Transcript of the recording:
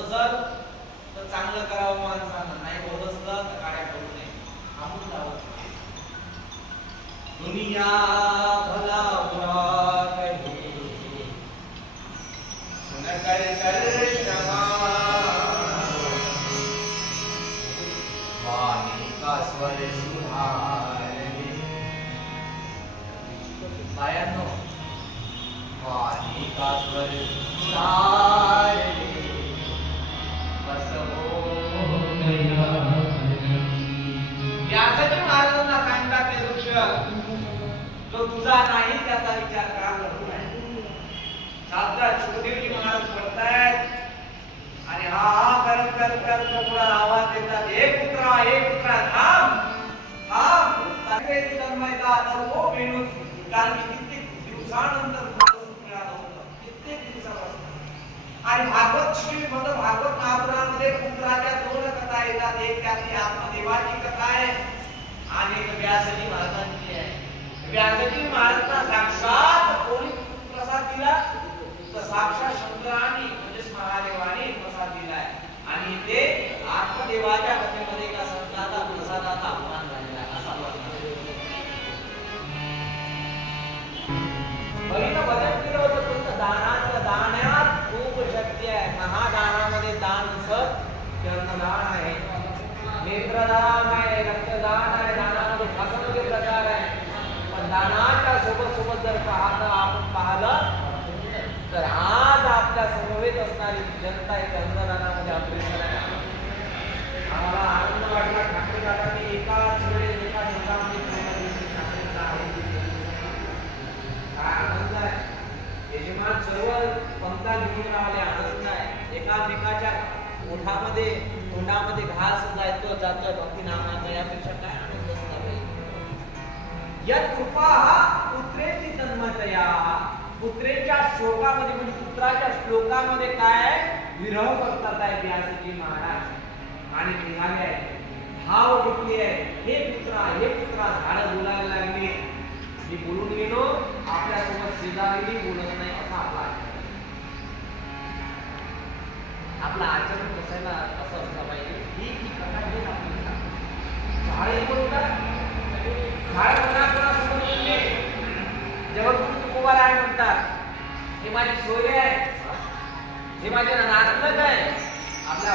असेल तर चांगलं करावं माणसानं नाही होत असलं तर काड्या करू नये. थांबून जावं. दुनिया भला बुरा का स्वर सुधार जो तुझा नाही त्याचा विचार का करू नये. साक्षात सुखदेवजी महाराज म्हणतायत आणि हा हा करत करत करत पुढे आवाज देतात. हे पुत्रा हे पुत्रा थांब थांब. आता हो कारण की कित्येक दिवसानंतर मिळालं होतं. कित्येक दिवसापासून. आणि भागवत श्री मध्ये भागवत महापुरामध्ये पुत्राच्या दोन कथा येतात. एक त्यातली आत्मदेवाची कथा आहे. आणि व्यासजी महाराजांनी दिली आहे. व्यासजी महाराजांना साक्षात कोणी प्रसाद दिला? तर साक्षात शंकराने म्हणजेच महादेवाने प्रसाद दिला आहे. आणि ते आत्मदेवाच्या कथेमध्ये एका संताचा प्रसादाचा अपमान झालेला आहे, असा वर्णन आहे. बघितलं भजन केलं होतं फक्त दानाचं दानात खूप शक्ती आहे. महादानामध्ये दान सत आहे. नेत्रदान आहे रक्तदान आहे दानामध्ये असंख्य प्रकार आहे. पण दानाच्या सोबत सोबत जर पाहता आपण पाहिलं तर आज आपल्या समवेत असणारी जनता एक अन्नदानामध्ये आपली आम्हाला आनंद वाटला ठाकरे दादांनी एकाच वेळेस एका जनतामध्ये काय आनंद यजमान सर्व पंक्ता घेऊन राहिले आनंद नाही एकामेकाच्या ओठामध्ये तोंडामध्ये घास जायतो जातो भक्ती नामाचा यापेक्षा काय आनंद असणार आहे? कृपा पुत्रेची तन्मतया पुत्रेच्या श्लोकामध्ये म्हणजे पुत्राच्या श्लोकामध्ये काय विरह करतात आहे व्यासजी महाराज. आणि निघाले आहे भाव घेतली आहे हे पुत्रा हे पुत्रा झाड असायला असं असलं पाहिजे ही ही कथा हेच आपली झाड एक बोलतात झाड कोणाकोणासोबत बोलले जगद्गुरु तुकोबा राय म्हणतात. हे माझे सोय आहे. हे माझे नातलग आहे. आपल्या